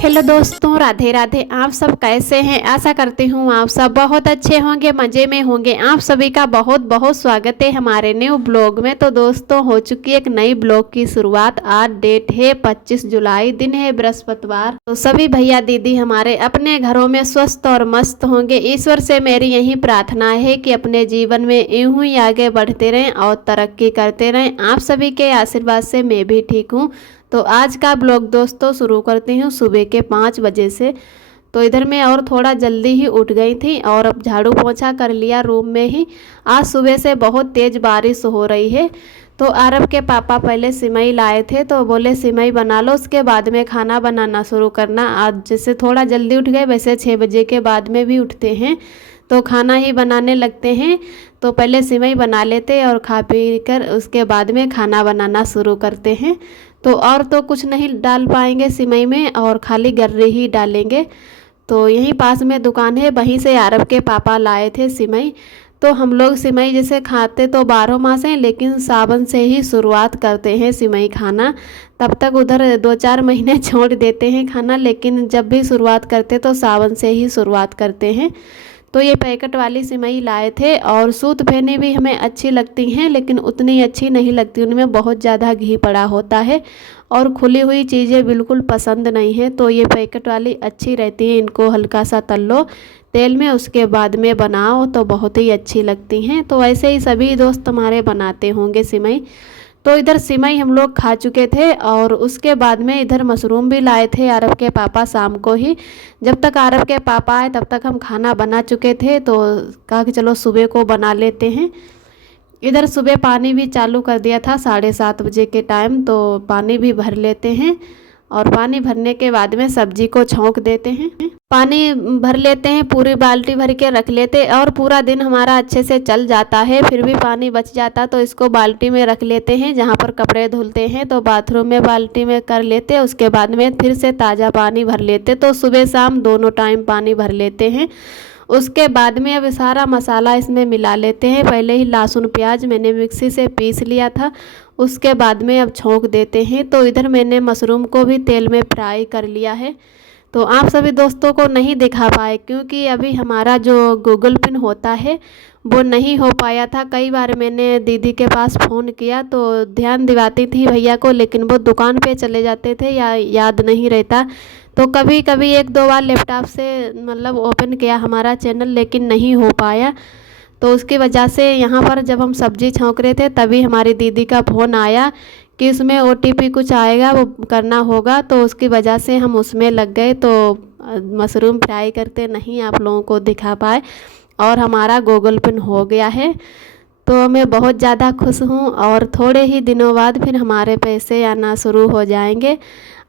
Hello दोस्तों, राधे राधे। आप सब कैसे हैं? आशा करती हूँ आप सब बहुत अच्छे होंगे, मज़े में होंगे। आप सभी का बहुत बहुत स्वागत है हमारे न्यू ब्लॉग में। तो दोस्तों, हो चुकी है एक नई ब्लॉग की शुरुआत। आज डेट है 25 जुलाई, दिन है बृहस्पतिवार। तो सभी भैया दीदी हमारे अपने घरों में स्वस्थ और मस्त होंगे। ईश्वर से मेरी यही प्रार्थना है कि अपने जीवन में यूं ही आगे बढ़ते रहें और तरक्की करते रहें। आप सभी के आशीर्वाद से मैं भी ठीक हूँ। तो आज का ब्लॉग दोस्तों शुरू करती हूँ सुबह के 5 बजे से। तो इधर मैं और थोड़ा जल्दी ही उठ गई थी और अब झाड़ू पोछा कर लिया रूम में ही। आज सुबह से बहुत तेज़ बारिश हो रही है। तो आरब के पापा पहले सिमई लाए थे, तो बोले सिमई बना लो, उसके बाद में खाना बनाना शुरू करना। आज जैसे थोड़ा जल्दी उठ गए, वैसे 6 बजे के बाद में भी उठते हैं तो खाना ही बनाने लगते हैं। तो पहले सिमई बना लेते और खा पी कर उसके बाद में खाना बनाना शुरू करते हैं। तो और तो कुछ नहीं डाल पाएंगे सिमई में, और खाली गर्री ही डालेंगे। तो यहीं पास में दुकान है, वहीं से आरब के पापा लाए थे सिमई। तो हम लोग सिमई जैसे खाते तो 12 मास हैं, लेकिन सावन से ही शुरुआत करते हैं सिमई खाना। तब तक उधर 2-4 महीने छोड़ देते हैं खाना, लेकिन जब भी शुरुआत करते तो सावन से ही शुरुआत करते हैं। तो ये पैकेट वाली सिमई लाए थे, और सूत फेनी भी हमें अच्छी लगती हैं, लेकिन उतनी अच्छी नहीं लगती, उनमें बहुत ज़्यादा घी पड़ा होता है और खुली हुई चीज़ें बिल्कुल पसंद नहीं है। तो ये पैकेट वाली अच्छी रहती है, इनको हल्का सा तल लो तेल में, उसके बाद में बनाओ तो बहुत ही अच्छी लगती हैं। तो ऐसे ही सभी दोस्त हमारे बनाते होंगे सिमई। तो इधर सिमई हम लोग खा चुके थे, और उसके बाद में इधर मशरूम भी लाए थे आरब के पापा शाम को ही। जब तक आरब के पापा आए तब तक हम खाना बना चुके थे, तो कहा कि चलो सुबह को बना लेते हैं। इधर सुबह पानी भी चालू कर दिया था 7:30 बजे के टाइम, तो पानी भी भर लेते हैं। और पानी भरने के बाद में सब्जी को छौंक देते हैं। पानी भर लेते हैं, पूरी बाल्टी भर के रख लेते, और पूरा दिन हमारा अच्छे से चल जाता है। फिर भी पानी बच जाता तो इसको बाल्टी में रख लेते हैं। जहाँ पर कपड़े धुलते हैं तो बाथरूम में बाल्टी में कर लेते, उसके बाद में फिर से ताज़ा पानी भर लेते। तो सुबह शाम दोनों टाइम पानी भर लेते हैं। उसके बाद में अब सारा मसाला इसमें मिला लेते हैं। पहले ही लहसुन प्याज मैंने मिक्सी से पीस लिया था, उसके बाद में अब छौंक देते हैं। तो इधर मैंने मशरूम को भी तेल में फ्राई कर लिया है। तो आप सभी दोस्तों को नहीं दिखा पाए, क्योंकि अभी हमारा जो गूगल पिन होता है वो नहीं हो पाया था। कई बार मैंने दीदी के पास फ़ोन किया तो ध्यान दिलाती थी भैया को, लेकिन वो दुकान पे चले जाते थे या याद नहीं रहता। तो कभी कभी 1-2 बार लैपटॉप से मतलब ओपन किया हमारा चैनल, लेकिन नहीं हो पाया। तो उसकी वजह से यहाँ पर जब हम सब्ज़ी छौंक रहे थे तभी हमारी दीदी का फ़ोन आया कि उसमें OTP कुछ आएगा, वो करना होगा। तो उसकी वजह से हम उसमें लग गए, तो मशरूम फ्राई करते नहीं आप लोगों को दिखा पाए, और हमारा गूगल पिन हो गया है। तो मैं बहुत ज़्यादा खुश हूँ, और थोड़े ही दिनों बाद फिर हमारे पैसे आना शुरू हो जाएंगे।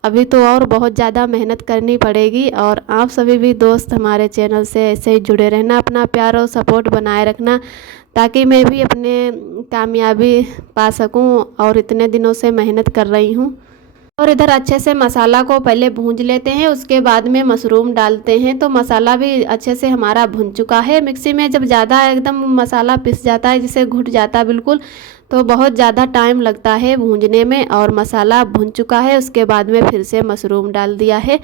अभी तो और बहुत ज़्यादा मेहनत करनी पड़ेगी। और आप सभी भी दोस्त हमारे चैनल से ऐसे ही जुड़े रहना, अपना प्यार और सपोर्ट बनाए रखना, ताकि मैं भी अपने कामयाबी पा सकूं, और इतने दिनों से मेहनत कर रही हूं। और इधर अच्छे से मसाला को पहले भूंज लेते हैं, उसके बाद में मशरूम डालते हैं। तो मसाला भी अच्छे से हमारा भुन चुका है। मिक्सी में जब ज़्यादा एकदम मसाला पिस जाता है, जिसे घुट जाता है बिल्कुल, तो बहुत ज़्यादा टाइम लगता है भूंजने में। और मसाला भुन चुका है, उसके बाद में फिर से मशरूम डाल दिया है।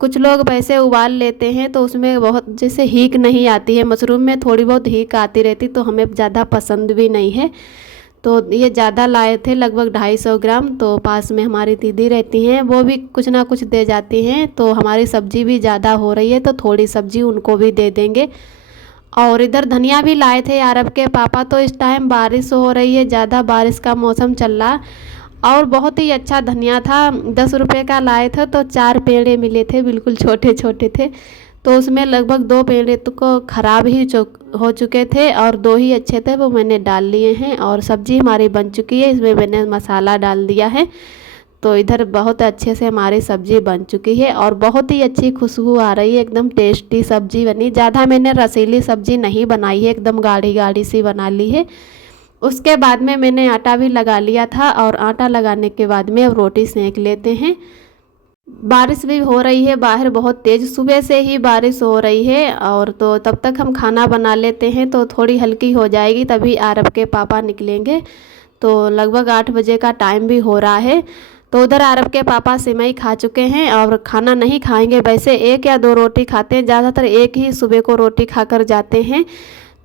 कुछ लोग वैसे उबाल लेते हैं तो उसमें बहुत जैसे हीक नहीं आती है, मशरूम में थोड़ी बहुत हीक आती रहती, तो हमें ज़्यादा पसंद भी नहीं है। तो ये ज़्यादा लाए थे, लगभग 250 ग्राम। तो पास में हमारी दीदी रहती हैं, वो भी कुछ ना कुछ दे जाती हैं। तो हमारी सब्ज़ी भी ज़्यादा हो रही है, तो थोड़ी सब्ज़ी उनको भी दे देंगे। और इधर धनिया भी लाए थे अरब के पापा। तो इस टाइम बारिश हो रही है, ज़्यादा बारिश का मौसम चल रहा, और बहुत ही अच्छा धनिया था। 10 रुपये का लाए थे, तो 4 पेड़े मिले थे, बिल्कुल छोटे छोटे थे। तो उसमें लगभग 2 पेड़े तो को ख़राब ही हो चुके थे, और 2 ही अच्छे थे, वो मैंने डाल लिए हैं। और सब्ज़ी हमारी बन चुकी है, इसमें मैंने मसाला डाल दिया है। तो इधर बहुत अच्छे से हमारी सब्ज़ी बन चुकी है, और बहुत ही अच्छी खुशबू आ रही है, एकदम टेस्टी सब्ज़ी बनी। ज़्यादा मैंने रसीली सब्ज़ी नहीं बनाई है, एकदम गाढ़ी गाढ़ी सी बना ली है। उसके बाद में मैंने आटा भी लगा लिया था, और आटा लगाने के बाद में अब रोटी सेंक लेते हैं। बारिश भी हो रही है बाहर बहुत तेज़, सुबह से ही बारिश हो रही है। और तो तब तक हम खाना बना लेते हैं, तो थोड़ी हल्की हो जाएगी, तभी आरब के पापा निकलेंगे। तो लगभग 8 बजे का टाइम भी हो रहा है। तो उधर आरब के पापा सिमई खा चुके हैं और खाना नहीं खाएंगे। वैसे 1 या 2 रोटी खाते हैं, ज़्यादातर एक ही सुबह को रोटी खाकर जाते हैं।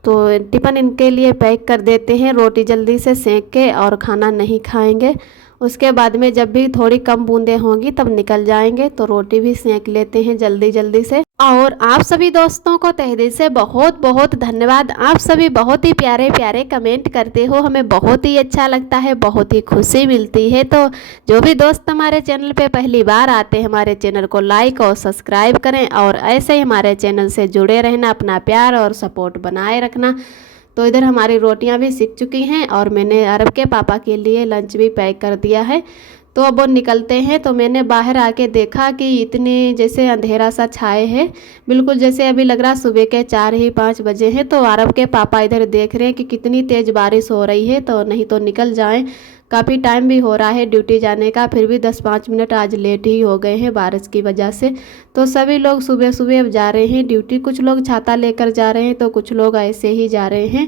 तो टिफ़िन इनके लिए पैक कर देते हैं रोटी जल्दी से सेंक के, और खाना नहीं खाएंगे। उसके बाद में जब भी थोड़ी कम बूंदें होंगी तब निकल जाएंगे, तो रोटी भी सेंक लेते हैं जल्दी जल्दी से। और आप सभी दोस्तों को तहे दिल से बहुत बहुत धन्यवाद। आप सभी बहुत ही प्यारे प्यारे कमेंट करते हो, हमें बहुत ही अच्छा लगता है, बहुत ही खुशी मिलती है। तो जो भी दोस्त हमारे चैनल पे पहली बार आते हैं, हमारे चैनल को लाइक और सब्सक्राइब करें, और ऐसे ही हमारे चैनल से जुड़े रहना, अपना प्यार और सपोर्ट बनाए रखना। तो इधर हमारी रोटियां भी सिक चुकी हैं और मैंने अरब के पापा के लिए लंच भी पैक कर दिया है। तो अब वो निकलते हैं। तो मैंने बाहर आके देखा कि इतनी जैसे अंधेरा सा छाए है, बिल्कुल जैसे अभी लग रहा सुबह के 4 ही 5 बजे हैं। तो अरब के पापा इधर देख रहे हैं कि कितनी तेज़ बारिश हो रही है, तो नहीं तो निकल जाएं। काफ़ी टाइम भी हो रहा है ड्यूटी जाने का, फिर भी 10-5 मिनट आज लेट ही हो गए हैं बारिश की वजह से। तो सभी लोग सुबह सुबह अब जा रहे हैं ड्यूटी। कुछ लोग छाता लेकर जा रहे हैं, तो कुछ लोग ऐसे ही जा रहे हैं।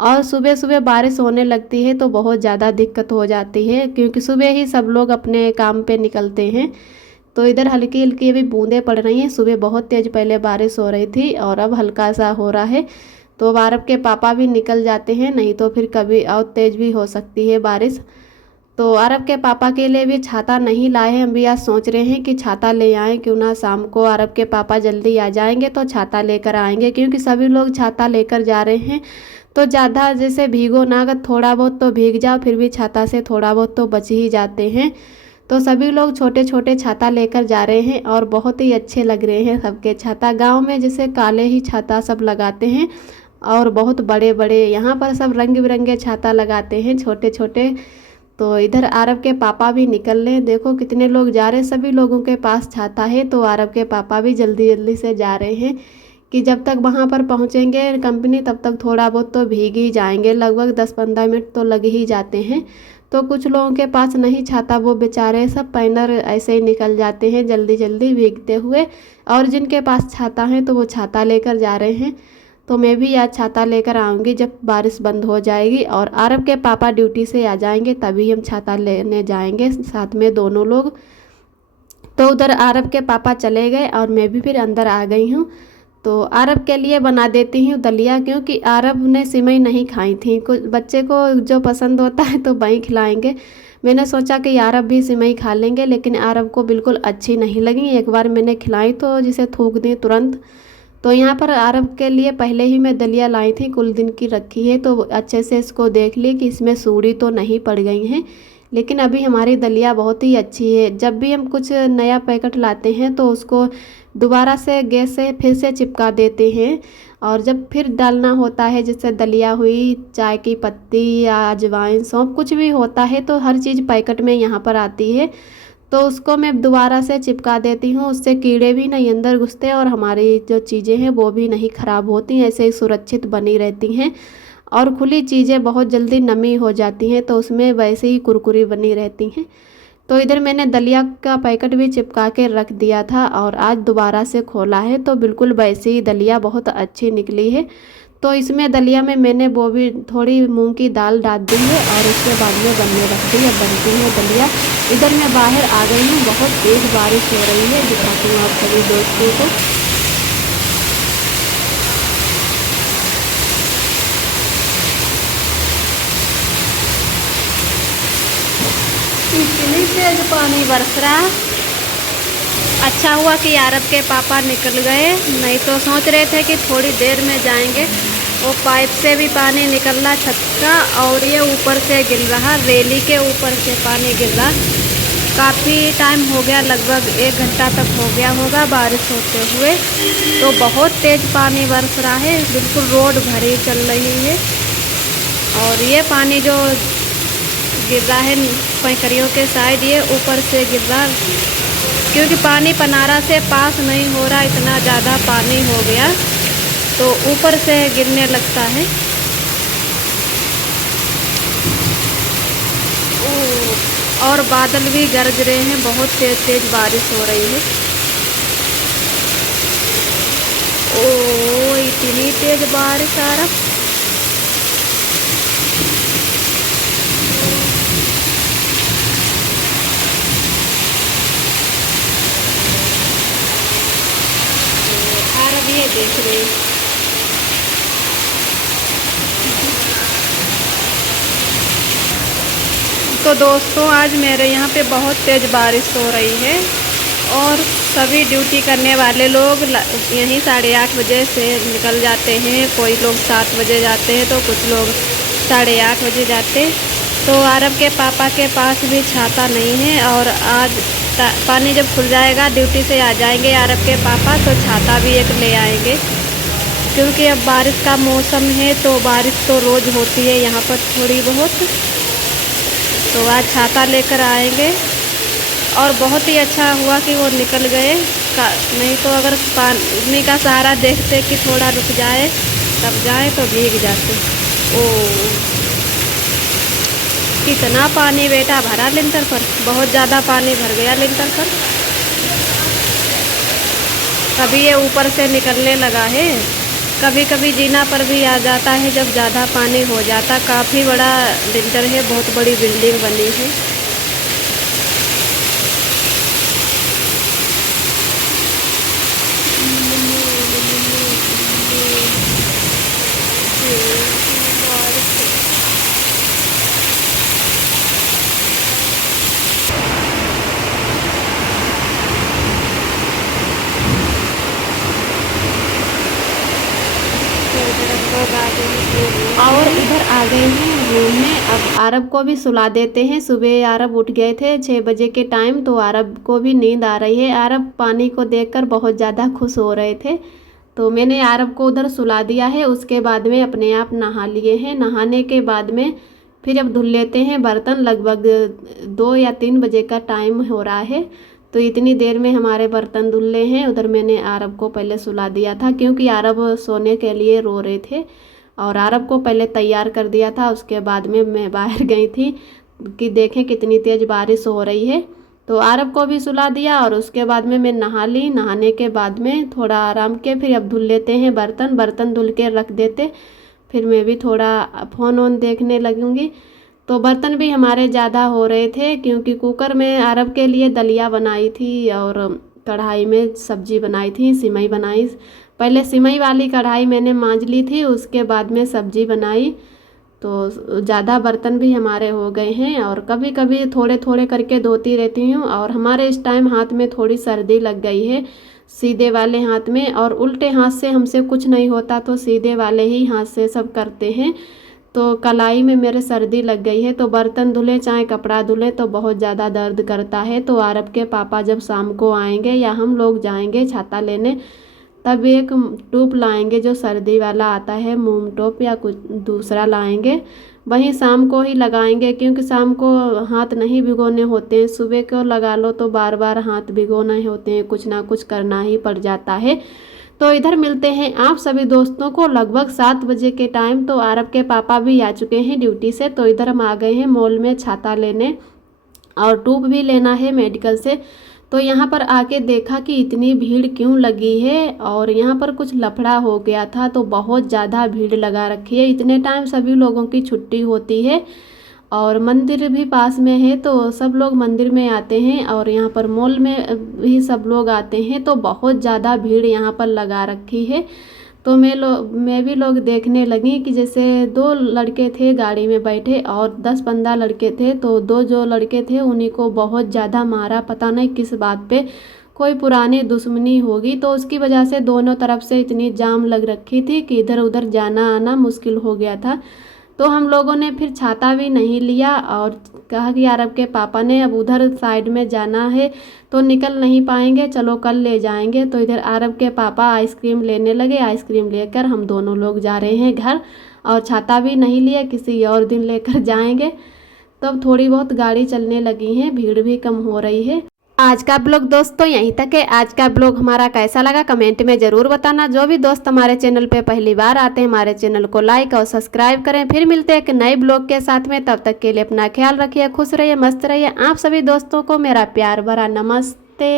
और सुबह सुबह बारिश होने लगती है तो बहुत ज़्यादा दिक्कत हो जाती है, क्योंकि सुबह ही सब लोग अपने काम पे निकलते हैं। तो इधर हल्की हल्की अभी बूंदें पड़ रही हैं। सुबह बहुत तेज़ पहले बारिश हो रही थी और अब हल्का सा हो रहा है। तो अरब के पापा भी निकल जाते हैं, नहीं तो फिर कभी और तेज़ भी हो सकती है बारिश। तो अरब के पापा के लिए भी छाता नहीं लाए हैं। हम भी आज सोच रहे हैं कि छाता ले आएँ, क्यों ना शाम को अरब के पापा जल्दी आ जाएंगे तो छाता लेकर आएंगे, क्योंकि सभी लोग छाता लेकर जा रहे हैं। तो ज़्यादा जैसे भीगो ना, अगर थोड़ा बहुत तो भीग जाओ, फिर भी छाता से थोड़ा बहुत तो बच ही जाते हैं। तो सभी लोग छोटे छोटे छाता लेकर जा रहे हैं और बहुत ही अच्छे लग रहे हैं सबके छाता। गांव में जैसे काले ही छाता सब लगाते हैं और बहुत बड़े बड़े, यहाँ पर सब रंग बिरंगे छाता लगाते हैं छोटे छोटे। तो इधर अरब के पापा भी निकल रहे हैं, देखो कितने लोग जा रहे हैं। सभी लोगों के पास छाता है, तो अरब के पापा भी जल्दी जल्दी से जा रहे हैं कि जब तक वहाँ पर पहुँचेंगे कंपनी तब तक थोड़ा बहुत तो भीग ही जाएंगे। लगभग 10-15 मिनट तो लग ही जाते हैं। तो कुछ लोगों के पास नहीं छाता, वो बेचारे सब पैनर ऐसे ही निकल जाते हैं जल्दी जल्दी भीगते हुए। और जिनके पास छाता है तो वो छाता लेकर जा रहे हैं। तो मैं भी आज छाता लेकर आऊँगी जब बारिश बंद हो जाएगी, और अरब के पापा ड्यूटी से आ जाएंगे तभी हम छाता लेने जाएंगे साथ में दोनों लोग। तो उधर अरब के पापा चले गए और मैं भी फिर अंदर आ गई हूँ। तो अरब के लिए बना देती हूँ दलिया, क्योंकि अरब ने सिमई नहीं खाई थी। कुछ बच्चे को जो पसंद होता है तो वही खिलाएंगे। मैंने सोचा कि अरब भी सिमई खा लेंगे, लेकिन अरब को बिल्कुल अच्छी नहीं लगी। एक बार मैंने खिलाई तो जिसे थूक दी तुरंत। तो यहाँ पर अरब के लिए पहले ही मैं दलिया लाई थी, कुल दिन की रखी है। तो अच्छे से इसको देख ली कि इसमें सूड़ी तो नहीं पड़ गई हैं। लेकिन अभी हमारी दलिया बहुत ही अच्छी है। जब भी हम कुछ नया पैकेट लाते हैं तो उसको दोबारा से गैस से फिर से चिपका देते हैं, और जब फिर डालना होता है, जैसे दलिया हुई, चाय की पत्ती या अजवाइन सौंफ कुछ भी होता है, तो हर चीज़ पैकेट में यहाँ पर आती है। तो उसको मैं दोबारा से चिपका देती हूँ, उससे कीड़े भी नहीं अंदर घुसते और हमारी जो चीज़ें हैं वो भी नहीं ख़राब होती, ऐसे ही सुरक्षित बनी रहती हैं। और खुली चीज़ें बहुत जल्दी नमी हो जाती हैं, तो उसमें वैसे ही कुरकुरी बनी रहती हैं। तो इधर मैंने दलिया का पैकेट भी चिपका के रख दिया था और आज दोबारा से खोला है, तो बिल्कुल वैसे ही दलिया बहुत अच्छी निकली है। तो इसमें दलिया में मैंने वो भी थोड़ी मूंग की दाल डाल दी है और उसके बाद में बनने रख दी है, बनती है दलिया। इधर मैं बाहर आ गई हूँ, बहुत तेज़ बारिश हो रही है, दिखाती हूँ आप सभी दोस्तों को। इतनी तेज पानी बरस रहा। अच्छा हुआ कि अरब के पापा निकल गए, नहीं तो सोच रहे थे कि थोड़ी देर में जाएंगे। वो पाइप से भी पानी निकल रहा छत का, और ये ऊपर से गिर रहा, रेली के ऊपर से पानी गिर रहा। काफ़ी टाइम हो गया, लगभग 1 घंटा तक हो गया होगा बारिश होते हुए। तो बहुत तेज़ पानी बरस रहा है, बिल्कुल रोड भरी चल रही है। और ये पानी जो गिर रहा है पैकरियों के साइड, ये ऊपर से गिर रहा, क्योंकि पानी पनारा से पास नहीं हो रहा, इतना ज़्यादा पानी हो गया तो ऊपर से गिरने लगता है। और बादल भी गरज रहे हैं, बहुत तेज़ तेज़ बारिश हो रही है। ओ इतनी तेज़ बारिश आ रहा। ये देख रहे हैं। तो दोस्तों आज मेरे यहाँ पे बहुत तेज़ बारिश हो रही है और सभी ड्यूटी करने वाले लोग यहीं 8:30 बजे से निकल जाते हैं। कोई लोग 7 बजे जाते हैं तो कुछ लोग 8:30 बजे जाते। तो आरब के पापा के पास भी छाता नहीं है और आज पानी जब खुल जाएगा ड्यूटी से आ जाएंगे आरब के पापा तो छाता भी एक ले आएंगे, क्योंकि अब बारिश का मौसम है तो बारिश तो रोज़ होती है यहाँ पर थोड़ी बहुत। तो आज छाता लेकर आएंगे और बहुत ही अच्छा हुआ कि वो निकल गए, नहीं तो अगर पानी का सहारा देखते कि थोड़ा रुक जाए तब जाए तो भीग जाते। ओ कितना पानी बेटा भरा लिंटर पर, बहुत ज़्यादा पानी भर गया लिंटर पर। कभी ये ऊपर से निकलने लगा है, कभी कभी जीना पर भी आ जाता है जब ज़्यादा पानी हो जाता। काफ़ी बड़ा लिंटर है, बहुत बड़ी बिल्डिंग बनी है। और इधर आ गए हैं रूम में। अब आरब को भी सुला देते हैं। सुबह आरब उठ गए थे 6 बजे के टाइम, तो आरब को भी नींद आ रही है। आरब पानी को देखकर बहुत ज़्यादा खुश हो रहे थे, तो मैंने आरब को उधर सुला दिया है। उसके बाद में अपने आप नहा लिए हैं। नहाने के बाद में फिर अब धुल लेते हैं बर्तन। लगभग 2 या 3 बजे का टाइम हो रहा है, तो इतनी देर में हमारे बर्तन धुले हैं। उधर मैंने आरब को पहले सुला दिया था क्योंकि आरब सोने के लिए रो रहे थे और आरब को पहले तैयार कर दिया था। उसके बाद में मैं बाहर गई थी कि देखें कितनी तेज़ बारिश हो रही है, तो आरब को भी सुला दिया और उसके बाद में मैं नहा ली। नहाने के बाद में थोड़ा आराम के फिर अब धुल लेते हैं बर्तन। बर्तन धुल के रख देते, फिर मैं भी थोड़ा फ़ोन वोन देखने लगूँगी। तो बर्तन भी हमारे ज़्यादा हो रहे थे क्योंकि कुकर में आरब के लिए दलिया बनाई थी और कढ़ाई में सब्जी बनाई थी, सिमई बनाई। पहले सिमई वाली कढ़ाई मैंने मांज ली थी, उसके बाद में सब्जी बनाई। तो ज़्यादा बर्तन भी हमारे हो गए हैं और कभी कभी थोड़े थोड़े करके धोती रहती हूँ। और हमारे इस टाइम हाथ में थोड़ी सर्दी लग गई है, सीधे वाले हाथ में, और उल्टे हाथ से हमसे कुछ नहीं होता तो सीधे वाले ही हाथ से सब करते हैं। तो कलाई में मेरे सर्दी लग गई है, तो बर्तन धुले चाहे कपड़ा धुले तो बहुत ज़्यादा दर्द करता है। तो आरब के पापा जब शाम को आएंगे या हम लोग जाएंगे छाता लेने, तब एक टूप लाएंगे जो सर्दी वाला आता है, मोम टोप या कुछ दूसरा लाएंगे। वहीं शाम को ही लगाएंगे क्योंकि शाम को हाथ नहीं भिगोने होते हैं। सुबह को लगा लो तो बार बार हाथ भिगोने होते हैं, कुछ ना कुछ करना ही पड़ जाता है। तो इधर मिलते हैं आप सभी दोस्तों को लगभग 7 बजे के टाइम। तो आरब के पापा भी आ चुके हैं ड्यूटी से, तो इधर हम आ गए हैं मॉल में छाता लेने और टूप भी लेना है मेडिकल से। तो यहाँ पर आके देखा कि इतनी भीड़ क्यों लगी है और यहाँ पर कुछ लफड़ा हो गया था, तो बहुत ज़्यादा भीड़ लगा रखी है। इतने टाइम सभी लोगों की छुट्टी होती है और मंदिर भी पास में है, तो सब लोग मंदिर में आते हैं और यहाँ पर मॉल में भी सब लोग आते हैं। तो बहुत ज़्यादा भीड़ यहाँ पर लगा रखी है। तो मैं भी लोग देखने लगी कि जैसे 2 लड़के थे गाड़ी में बैठे और 10-15 लड़के थे, तो 2 जो लड़के थे उन्हीं को बहुत ज़्यादा मारा। पता नहीं किस बात पे, कोई पुरानी दुश्मनी होगी, तो उसकी वजह से दोनों तरफ से इतनी जाम लग रखी थी कि इधर उधर जाना आना मुश्किल हो गया था। तो हम लोगों ने फिर छाता भी नहीं लिया और कहा कि आरब के पापा ने अब उधर साइड में जाना है तो निकल नहीं पाएंगे, चलो कल ले जाएंगे। तो इधर आरब के पापा आइसक्रीम लेने लगे। आइसक्रीम लेकर हम दोनों लोग जा रहे हैं घर और छाता भी नहीं लिया, किसी और दिन लेकर जाएंगे। तो अब थोड़ी बहुत गाड़ी चलने लगी है, भीड़ भी कम हो रही है। आज का ब्लॉग दोस्तों यहीं तक है। आज का ब्लॉग हमारा कैसा लगा कमेंट में ज़रूर बताना। जो भी दोस्त हमारे चैनल पे पहली बार आते हैं हमारे चैनल को लाइक और सब्सक्राइब करें। फिर मिलते हैं एक नए ब्लॉग के साथ में, तब तक के लिए अपना ख्याल रखिए, खुश रहिए, मस्त रहिए। आप सभी दोस्तों को मेरा प्यार भरा नमस्ते।